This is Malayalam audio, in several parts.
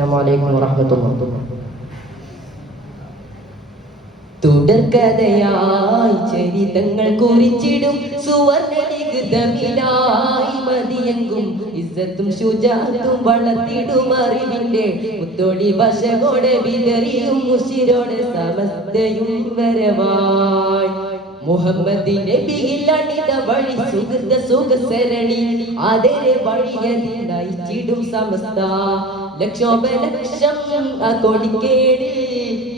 അസ്സലാമു അലൈക്കും വറഹ്മത്തുള്ളാഹി. തുടർക്കഥയായി ചരിതങ്ങൾ കുറിച്ചിടും സുവർണലിഖിതമിലായി മതിയെങ്കും ഇസ്സത്തും ശുജാഅത്തും വളർത്തിടും അറിവിന്റെ മുത്തോടി വശകോടെ വിതറിയും മുശിരോടെ സമസ്തയും വരവായി മുഹമ്മദ് നബിയിൽ അണിത വഴി സുഹൃത സുഖസരണി അതേ വഴിയതിൽ നയിച്ചിടും സമസ്ത ലക്ഷോപലക്ഷം കൊടിക്കേടി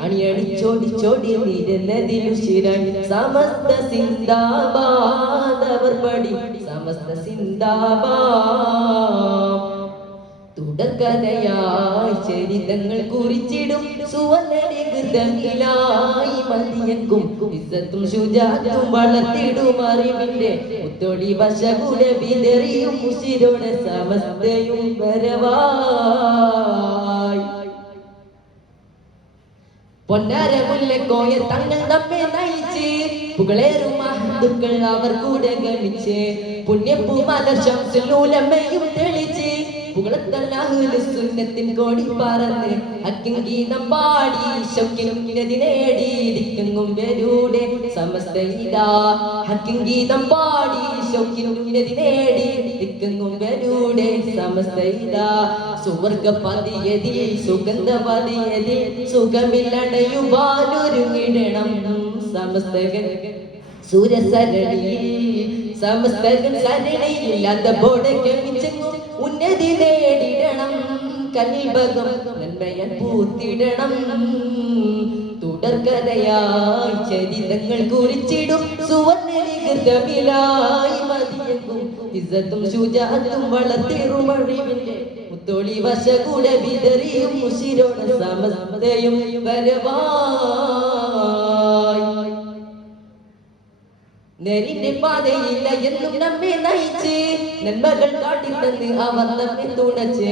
അണിയടിച്ചോടിച്ചോടി നിരന്നതിലുശിരൻ സമസ്ത സിന്ദാബാദ് അവർ പടി സമസ്ത സിന്ദാബാദ്. തുടർക്കഥയായി ചരിതങ്ങൾ കുറിച്ചിടും സുവർണലിഖിതമിലായി മതിയെങ്കും ഇസ്സത്തും ശുജാഅത്തും വളർത്തിടും അറിവിന്റെ മുത്തോടി വശകുടെ വിതറിയും മുശിരോടെ സമസ്തയും വരവായി പൊന്നാര മുല്ലക്കോയ തങ്ങൾ നമ്മെ നയിച്ച് പുകളേറും മഹത്തുക്കൾ അവർ കൂടെ ഗമിച്ച് പുണ്യപ്പൂ മലർ ശംസുലൂലമ്മയും തെളിച്ച് പുകളത്തല്ലാഹുലുസുന്നത്തിൻ കോടി പറന്ന് ഹക്കിൻ ഗീതം പാടി ശൗക്കിനും നേടി ദിക്കെങ്ങും വരൂടെ സമസ്ത ഇതാ ഹക്കിൻ ഗീതം പാടി ശൗക്കിനും നേടി ദിക്കെങ്ങും വരൂടെ സമസ്ത ഇതാ സുവർഗപതിയതിൽ സുഗന്ധപതിയതിൽ സുഖമില്ലടയുവാനൊരുങ്ങിടണം സമസ്തകൻ സൂര്യസരണിയിൽ സമസ്തകൻ സരണിയിൽ അതോടെ ഗമിച്ചെങ്ങും ഉന്നതി നേടിടണം കൽബകം നന്മയൻ പൂത്തിടണം. തുടർക്കഥയായി ചരിതങ്ങൾ കുറിച്ചിടും സുവർണലിഖിതമിലായി മതിയെങ്കും ഇസ്സത്തും ശുജാഅത്തും വളർത്തിടും അറിവിന്റെ മുത്തോളി വശകുടെ വിതറിയും മുശിരോടെ സമസ്തയും വരവായി നേരിന്റെ പാതയില്ല എന്നും നമ്മെ നയിച്ച് നന്മകൾ കാട്ടിത്തന്ന് അവർ നമ്മെ തുണച്ച്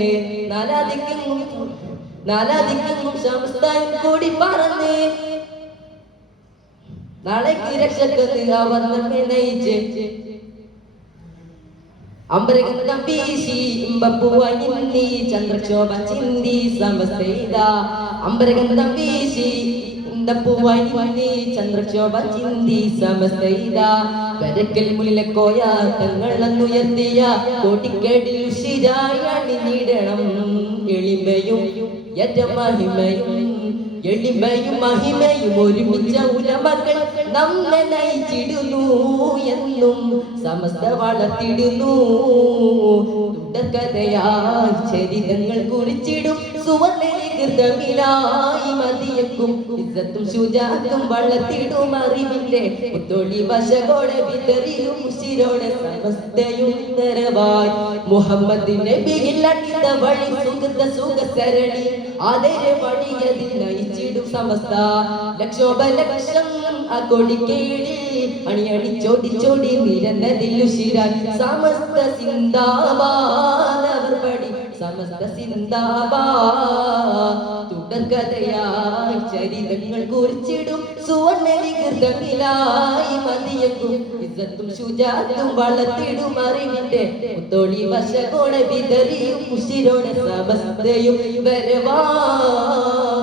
നാലാദിക്കും സമസ്തയും കൂടി പറന്ന് നാളേക്ക് രക്ഷകത്ത് അവർ നമ്മെ നയിച്ച് അമ്പരഗന്ധം വീശി ഇമ്പപ്പൂവണിന്നി ചന്ദ്രക്ഷോഭ ചിന്തി സമസ്ത അമ്പരഗന്ധം വീശി പൂവായി ചന്ദ്രക്ഷോഭ ചിന്തി സമസ്ത വരക്കൽ മുല്ലക്കോയ തങ്ങളെന്നുയർത്തിയ കോട്ടിക്കേടിൽ ഉശിരായി അണിഞ്ഞിടണം എളിമയും എളിമയും മഹിമയും ഒരുമിച്ച ഉലമകൾ നമ്മെ നയിച്ചിടുന്നു എന്നും സമസ്ത വളർത്തിടുന്നു. തുടർക്കഥയായി ചരിതങ്ങൾ കുറിച്ചിടും സുവർണലിഖിതമിലായി മതിയെങ്കും ഇസ്സത്തും ശുജാഅത്തും വളർത്തിടും അറിവിന്റെ മുത്തോളി വശകോടെ വിതറിയും മുശിരോടെ സമസ്തയും വരവായി മുഹമ്മദ് നബിയിൽ അണിത വഴി സുഹൃത സുഖസരണി അതേ വഴിയതിൽ നയിച്ചിടും സമസ്ത ലക്ഷോപലക്ഷം കൊടിക്കേടി അണിയടിച്ചോടിച്ചോടി നിരന്നതിലുശിരാൻ സമസ്ത സിന്ദാബാദ് അവർ പടി സമസ്ത സിന്ദാബാദ്. തുടർക്കഥയായി ചരിതങ്ങൾ കുറിച്ചിടും സുവർണലിഖിതമിലായി മതിയെങ്കും ഇസ്സത്തും ശുജാഅത്തും വളർത്തിടും അറിവിന്റെ മുത്തോളി വശകോടെ വിതറിയും മുശിരോടെ സമസ്തയും വരവായി.